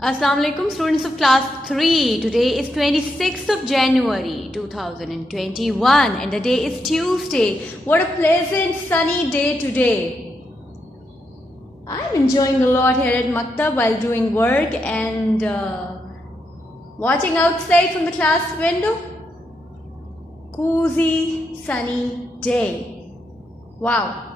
Assalamu alaikum students of class 3. Today is 26th of January 2021 and the day is Tuesday. What a pleasant sunny day today. I'm enjoying a lot here at Maktab while doing work and watching outside from the class window. Cozy sunny day. Wow.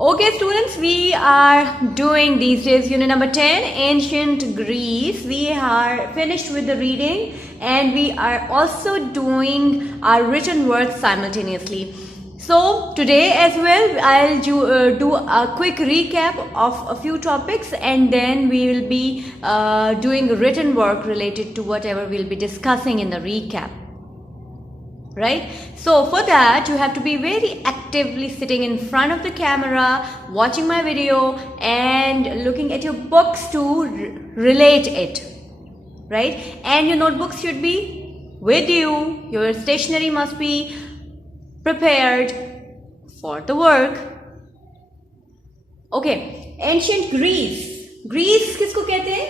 Okay students, we are doing these days unit number 10, Ancient Greece. We are finished with the reading and we are also doing our written work simultaneously. So today as well, I'll do a quick recap of a few topics and then we will be doing written work related to whatever we'll be discussing in the recap. Right? So for that you have to be very actively sitting in front of the camera, watching my video and looking at your books to relate it. Right? And your notebooks should be with you. Your stationery must be prepared for the work. Okay. Ancient Greece. Greece किसको कहते हैं?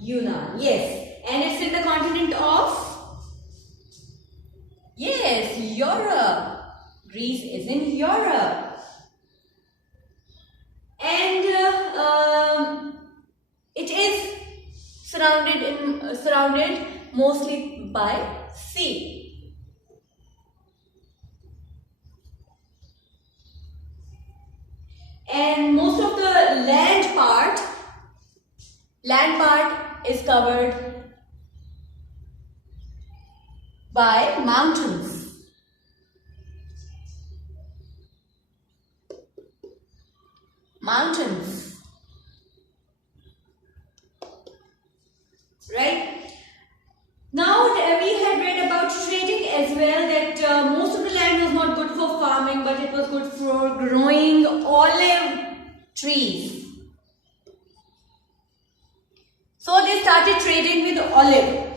Yunan. Yes. And it's in the continent of, yes, Europe. Greece is in Europe. And it is surrounded mostly by sea. And most of the land part is covered by mountains. Mountains. Right? Now we had read about trading as well, that most of the land was not good for farming but it was good for growing olive trees. So they started trading with olive.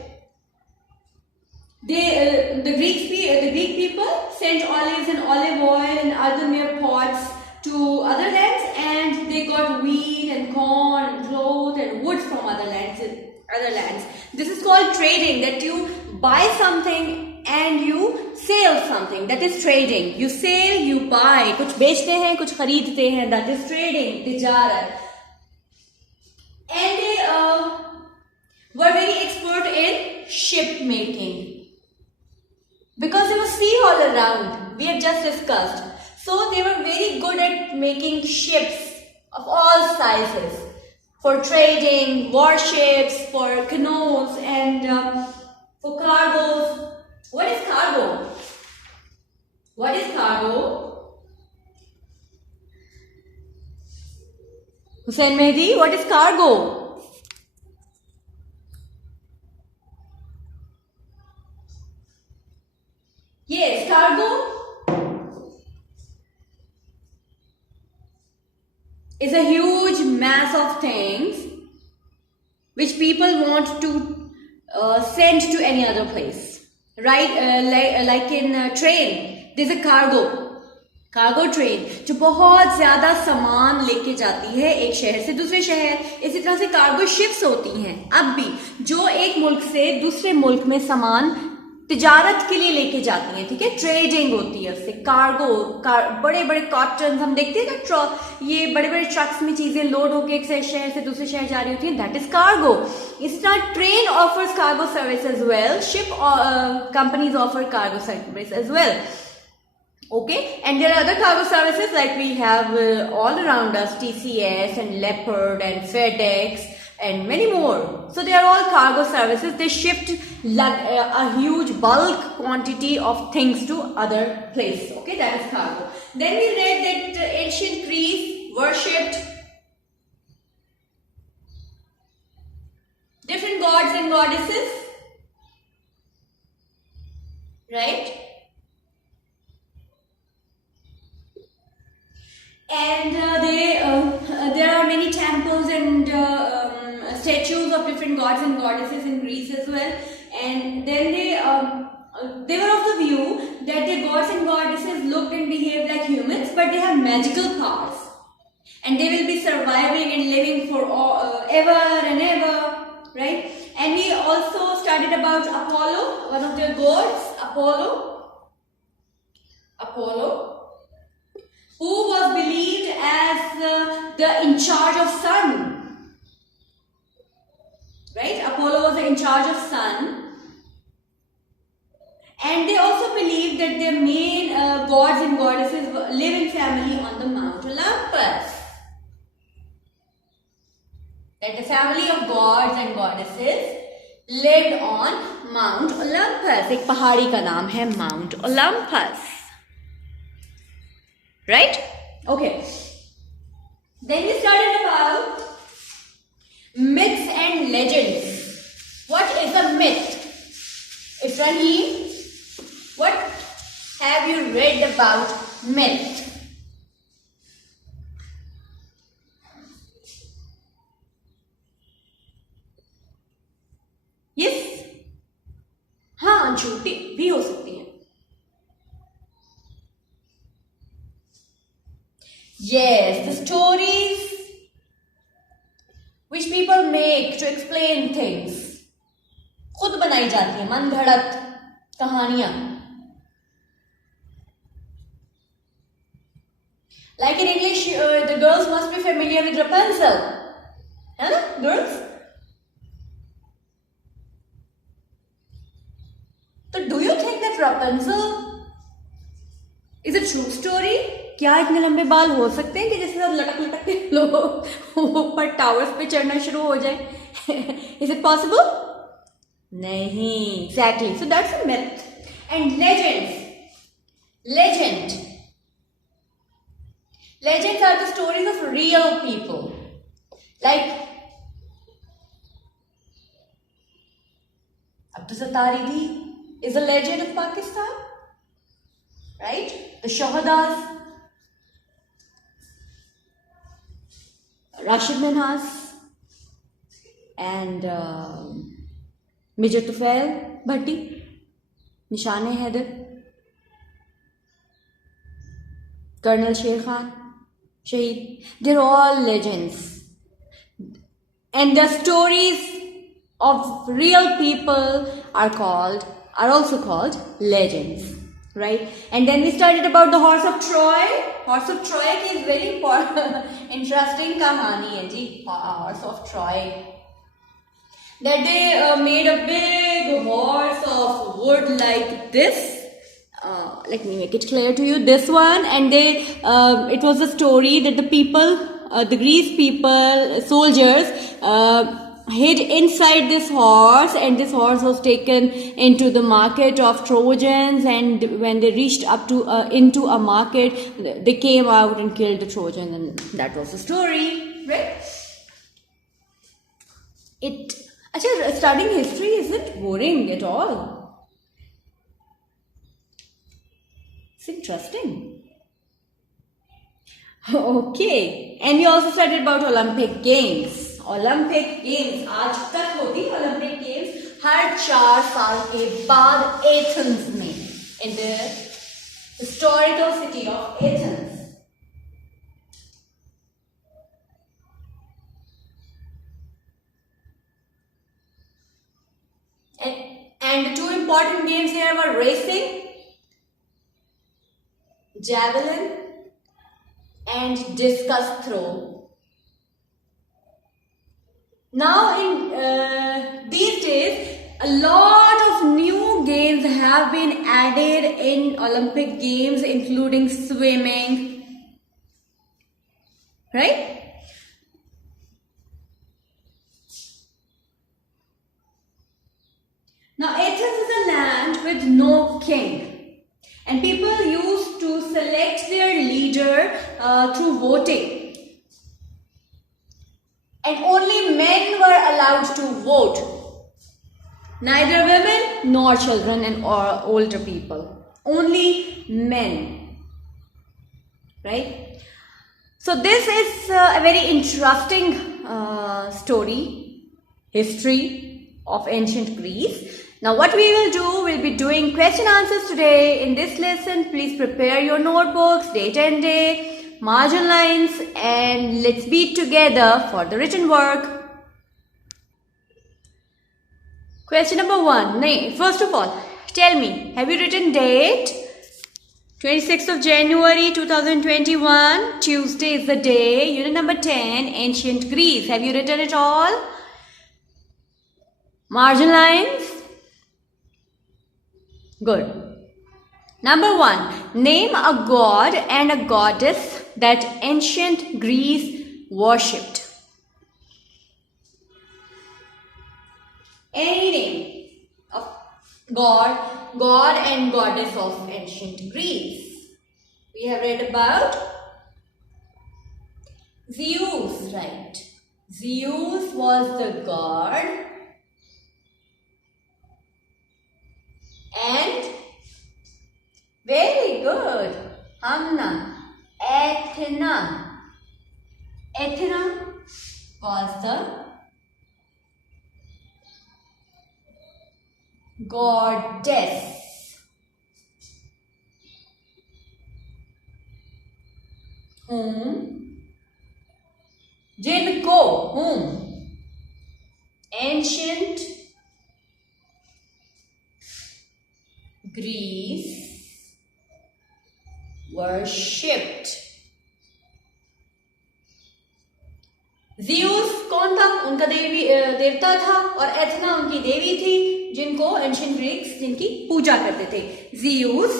The Greek people sent olives and olive oil and other mere pots to other lands, and they got wheat and corn and cloth and wood from other lands. This is called trading, that you buy something and you sell something. That is trading. You sell, you buy. कुछ बेचते हैं, कुछ खरीदते हैं. That is trading, tijarat. And they were very expert in ship making. Because there was sea all around, we have just discussed. So they were very good at making ships of all sizes for trading, warships, for canoes and for cargoes. What is cargo? What is cargo? Hussain Mehdi, what is cargo? Yes, cargo is a huge mass of things which people want to send to any other place. Right? Like in a train, there's a cargo train जो बहुत ज़्यादा सामान लेके जाती है एक शहर से दूसरे शहर. इसी तरह से कार्गो शिप्स होती हैं अब भी, जो एक मुल्क से दूसरे मुल्क में सामान तिजारत के लिए लेके जाती हैं. ठीक है, ट्रेडिंग होती है उससे. बड़े बड़े कॉटन हम देखते हैं ना, ये बड़े बड़े ट्रक्स में चीजें लोड होकर एक शहर से दूसरे शहर जा रही होती हैं. That is cargo. इसी तरह train offers cargo service as well. Ship companies offer cargo service as well. Okay, and there are other cargo services like we have all around us, TCS and Leopard and FedEx and many more. So they are all cargo services. They shipped a huge bulk quantity of things to other places. Okay, that is cargo. Then we read that ancient Greece worshipped different gods and goddesses. Right? And there are many temples and statues of different gods and goddesses in Greece as well. And then they were of the view that the gods and goddesses looked and behaved like humans, but they have magical powers. and they will be surviving and living for ever and ever, right? And we also studied about Apollo, one of their gods, Apollo, who was believed as the in charge of sun, right? Apollo was in charge of sun. And they also believed that their main gods and goddesses live in family on the Mount Olympus. That the family of gods and goddesses lived on Mount Olympus. एक पहाड़ी का नाम है Mount Olympus. Right? Okay. Then we studied about myths and legends. What is a myth? Ifrahim, what have you read about myth? Yes? हाँ, झूठी भी हो सकती हैं. Yes, the stories which people make to explain things. खुद बनाई जाती हैं, मन घड़त कहानियां. Like in English, the girls must be familiar with Rapunzel. है ना, girls? So, do you think that Rapunzel is a true story? क्या इतने लंबे बाल हो सकते हैं कि जिसके साथ लटक लटक के लोग ऊपर टावर्स पे चढ़ना शुरू हो जाए? Is it possible? नहीं. Exactly. So that's a myth. And legends are the stories of real people. Like Abdul Sattar is a legend of Pakistan, right? The Shahadas, Rashid Minhas, and Major Tufail Bhatti, Nishan-e-Haider, Colonel Sher Khan, Shaheed. They're all legends. And the stories of real people are also called legends, right? And then we studied about the horse of Troy. Horse of Troy is very important, interesting kahani hai ji. Horse of Troy. That they made a big horse of wood like this. Let me make it clear to you. This one, and it was a story that the people, the Greece people, soldiers, hid inside this horse, and this horse was taken into the market of Trojans, and when they reached up to into a market, they came out and killed the Trojans, and that was the story, right? Studying history isn't boring at all. It's interesting. Okay, and we also studied about Olympic Games. Olympic games आज तक होती Olympic games हर 4 साल के बाद Athens में in the historical city of Athens. And the two important games here were racing, javelin, and discus throw. Now in these days, a lot of new games have been added in Olympic Games, including swimming, right? Now Athens is a land with no king, and people used to select their leader through voting. And only men were allowed to vote. Neither women nor children and older people. Only men. Right? So this is a very interesting history of ancient Greece. Now what we will do, we'll be doing question answers today. In this lesson, please prepare your notebooks, date and day. margin lines, and let's be together for the written work. Question number 1. First of all, tell me, have you written date? 26th of January 2021, Tuesday is the day. Unit number 10, Ancient Greece. Have you written it all? Margin lines? Good. Number 1, name a god and a goddess that ancient Greece worshipped. Any name of god and goddess of ancient Greece. We have read about Zeus, right? Zeus was the god, and very good, Hamna, Athena. Athena was the goddess whom ancient Greece worshipped. Zeus कौन था? उनका देवता था, और एथना उनकी देवी थी जिनको ancient Greeks जिनकी पूजा करते थे. Zeus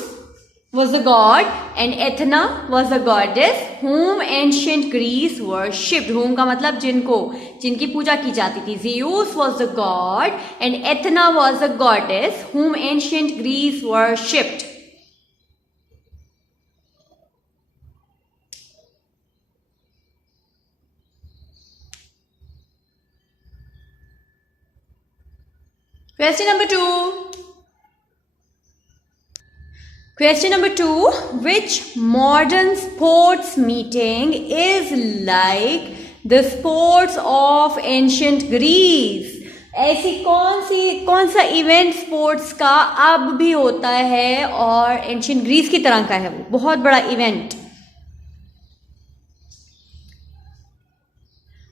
was the god and Athena was the goddess whom ancient Greece worshipped. Whom का मतलब जिनकी पूजा की जाती थी. Zeus was the god and Athena was the goddess whom ancient Greece worshipped. Question number 2. Which modern sports meeting is like the sports of ancient Greece? ऐसी कौन सा event sports का अब भी होता है और एंशियंट ग्रीस की तरह का है? वो बहुत बड़ा event.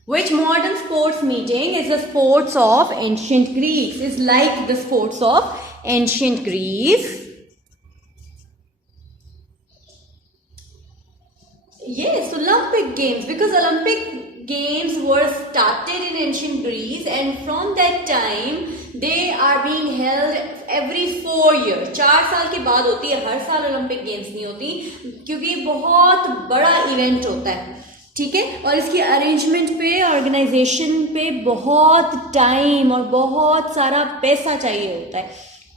Which modern sports meeting is the sports of ancient Greece? Is like the sports of ancient Greece? Yes, Olympic Games, because Olympic Games were started in ancient Greece, and from that time they are being held every 4 years. 4 साल के बाद होती है, हर साल Olympic games नहीं होती, क्योंकि बहुत बड़ा इवेंट होता है. ठीक है, और इसकी अरेंजमेंट पे, ऑर्गेनाइजेशन पे बहुत टाइम और बहुत सारा पैसा चाहिए होता है.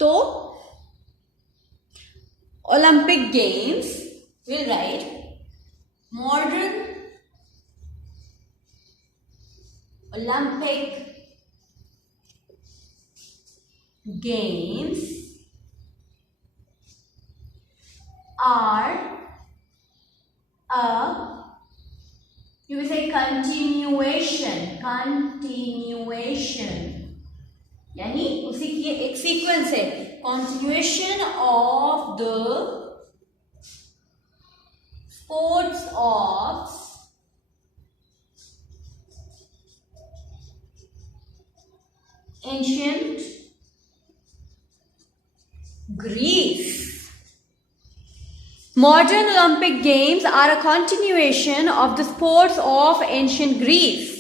तो Olympic games will write modern Olympic Games are you will say continuation यानी उसी की एक सीक्वेंस है. continuation of the sports of ancient Greece. Modern Olympic Games are a continuation of the sports of ancient Greece.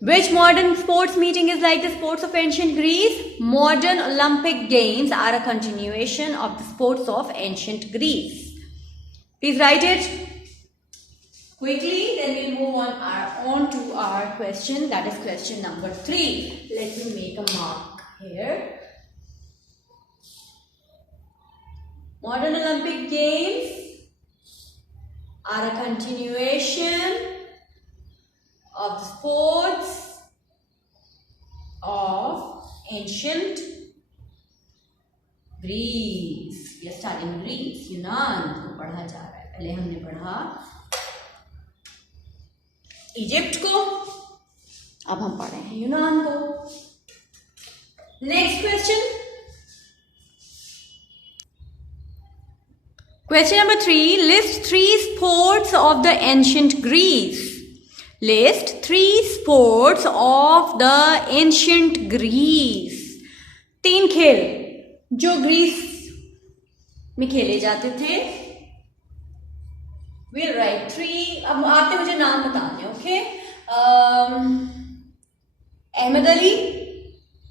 Which modern sports meeting is like the sports of ancient Greece? Modern Olympic Games are a continuation of the sports of ancient Greece. Please write it quickly, then we'll move on to our question, that is question number 3. Let me make a mark here. Modern Olympic Games are a continuation of the sports of ancient Greece. We are studying Greece, यूनान को पढ़ा जा रहा है. पहले हमने पढ़ा Egypt को, अब हम पढ़ रहे हैं यूनान को. Next Question number 3. List 3 sports of the ancient Greece. List 3 sports of the ancient Greece. 3 खेल जो ग्रीस में खेले जाते थे. We'll write 3. अब आपने मुझे नाम बताने हैं, okay? Ahmed Ali,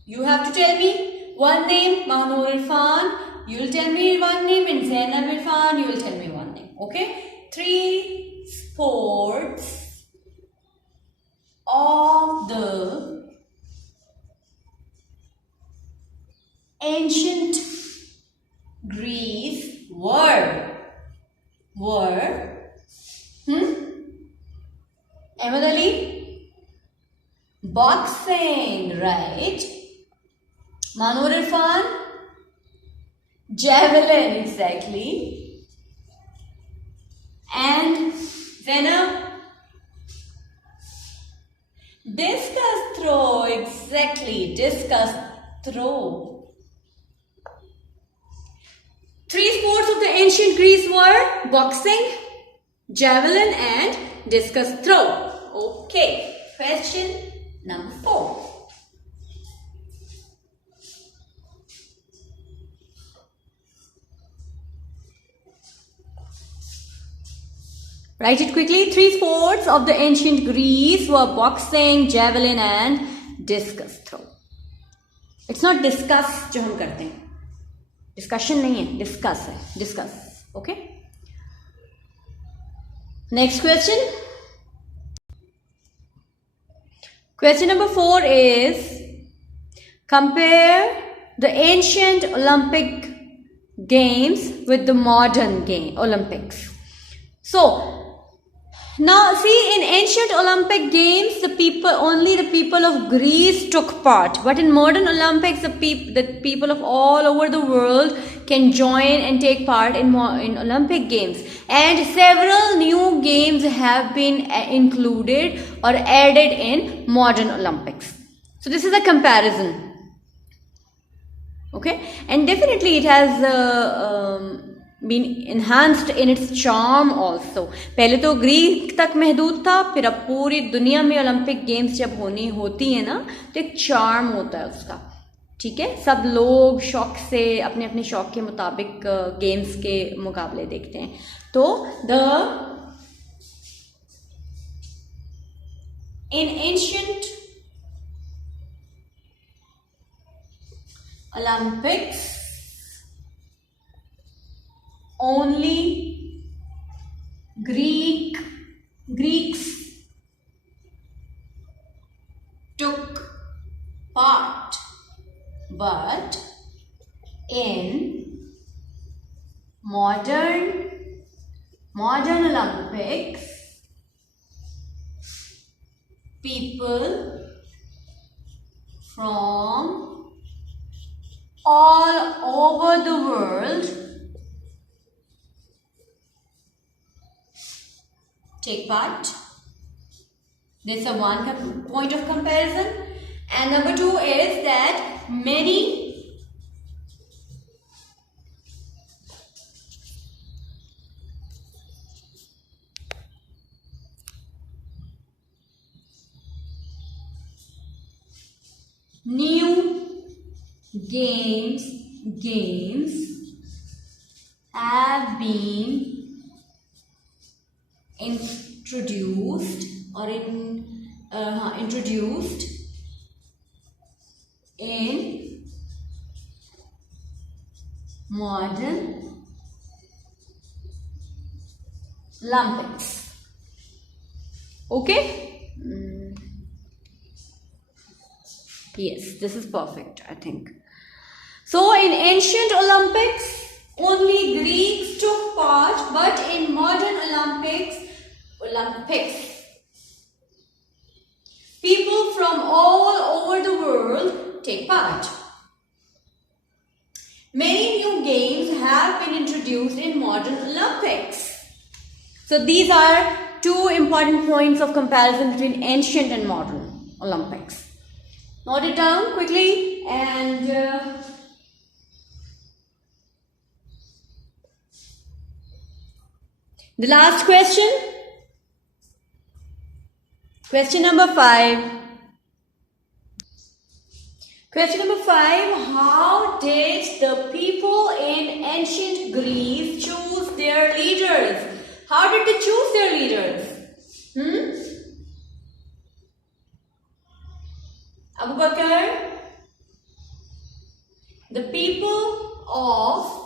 you have to tell me one name. Mahnoor Irfan, you will tell me one name. And Zainab Irfan, you will tell me one name, okay? 3 sports of the ancient Greece were Ahmed Ali, boxing, right? Mahnoor Irfan, javelin, exactly. And Zainab, discus throw, exactly, discus throw. 3 sports of the ancient Greece were boxing, javelin and discus throw. Okay, question number 4. Write it quickly. 3 sports of the ancient Greece were boxing, javelin and discus throw. It's not discuss जो हम करते हैं. Discussion नहीं है, discuss है. Discuss. Okay? Next question. Question number 4 is compare the ancient Olympic games with the modern Olympics. So now see, in ancient Olympic games, only the people of Greece took part. But in modern Olympics, the people of all over the world can join and take part in Olympic games. And several new games have been included or added in modern Olympics. So this is a comparison. Okay, and definitely it has been enhanced in its charm also. पहले तो Greek तक महदूद था, फिर अब पूरी दुनिया में ओलंपिक गेम्स जब होती है ना, तो एक चार्म होता है उसका. ठीक है, सब लोग शौक से अपने अपने शौक के मुताबिक गेम्स के मुकाबले देखते हैं. तो in ancient Olympics, only Greeks took part, but in modern Olympics, people from all over the world take part. That's a one point of comparison. And number 2 is that many new games have been introduced in modern Olympics. Okay? Yes, this is perfect, I think. So in ancient Olympics, only Greeks took part, but in modern Olympics, people from all over the world take part. Many new games have been introduced in modern Olympics. So these are 2 important points of comparison between ancient and modern Olympics. Note it down quickly and The last question. Question number 5. Question number 5. How did the people in ancient Greece choose their leaders? How did they choose their leaders? Abu Bakr? The people of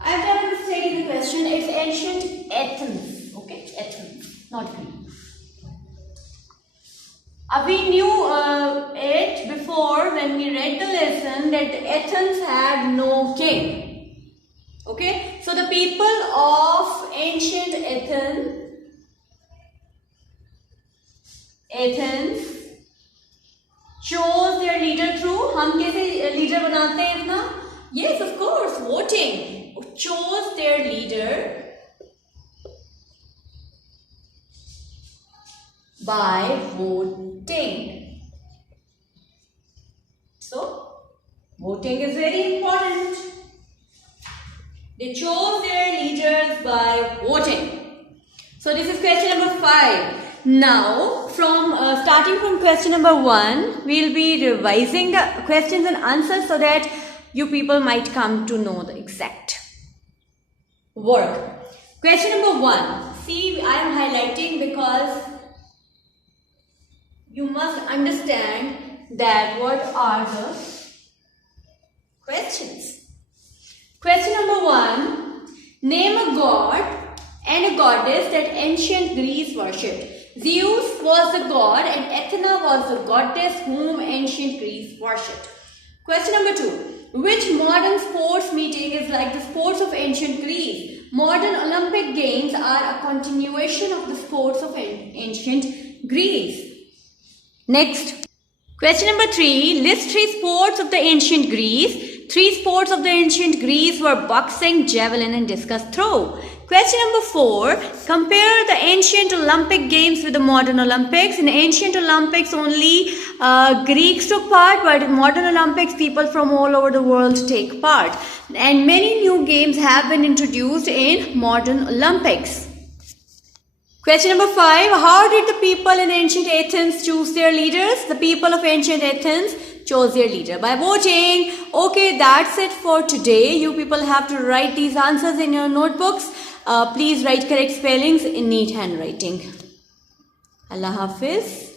I've done a mistake in the question. It's ancient Athens. Okay, Athens, not Greece. We knew it before when we read the lesson that Athens had no king. Okay, so the people of ancient Athens chose their leader through. हम कैसे leader बनाते हैं अपना? Yes, of course, voting. Chose their leader by voting. So, voting is very important. They chose their leaders by voting. So, this is question number 5. Now, starting from question number 1, we'll be revising the questions and answers so that you people might come to know the exact work. Question number 1. See, I am highlighting because you must understand that what are the questions. Question number 1. Name a god and a goddess that ancient Greece worshipped. Zeus was the god and Athena was the goddess whom ancient Greece worshipped. Question number 2. Which modern sports meeting is like the sports of ancient Greece? Modern Olympic Games are a continuation of the sports of ancient Greece. Next. Question number 3. List 3 sports of the ancient Greece. 3 sports of the ancient Greece were boxing, javelin and discus throw. Question number 4. Compare the ancient Olympic Games with the modern Olympics. In ancient Olympics, only Greeks took part, but in modern Olympics, people from all over the world take part. And many new games have been introduced in modern Olympics. Question number 5. How did the people in ancient Athens choose their leaders? The people of ancient Athens chose their leader by voting. Okay, that's it for today. You people have to write these answers in your notebooks. Please write correct spellings in neat handwriting. Allah Hafiz.